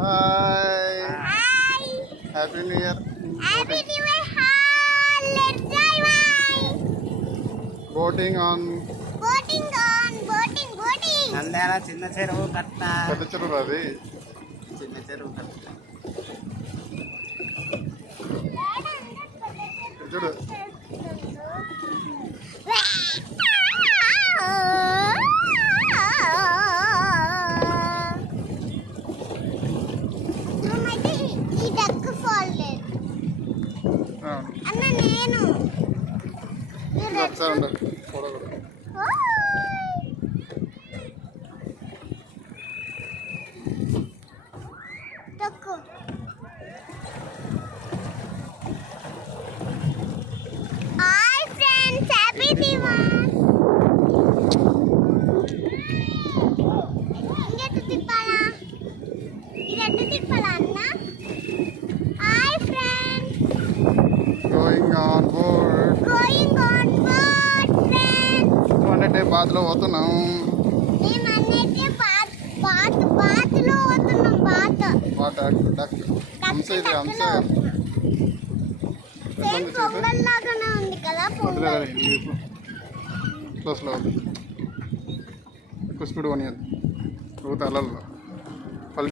Hi. Hi. Happy New Year. Happy New Year. Hi. Let's drive. Boating on. Boating on. Boating. Boating. Nandyal చిన్న చెరువు కట్ట. పెద్ద చెరువు అది. చిన్న చెరువు కట్ట. చూడు. అన్న నేను తక్కువ హాయ్ ఫ్రెండ్స్ హ్యాపీ దివాళీ ఇంకెట్టు తిప్పాలా ఇదెట్టు తిప్పాలా అన్న hi friends Going on board. Going on board, friends. అన్నట్టే బాత్లో పోతున్నాం. మేము అన్నట్టే బాత్లో పోతున్నాం బాత్. డక్ హంస ఇది హంస. సేమ్ పొంగల్ లాగానే ఉంది కదా పొంగల్. క్లోజ్లో ఎక్కువ స్పీడ్ కొనియద్దు ఊత అలల్లో.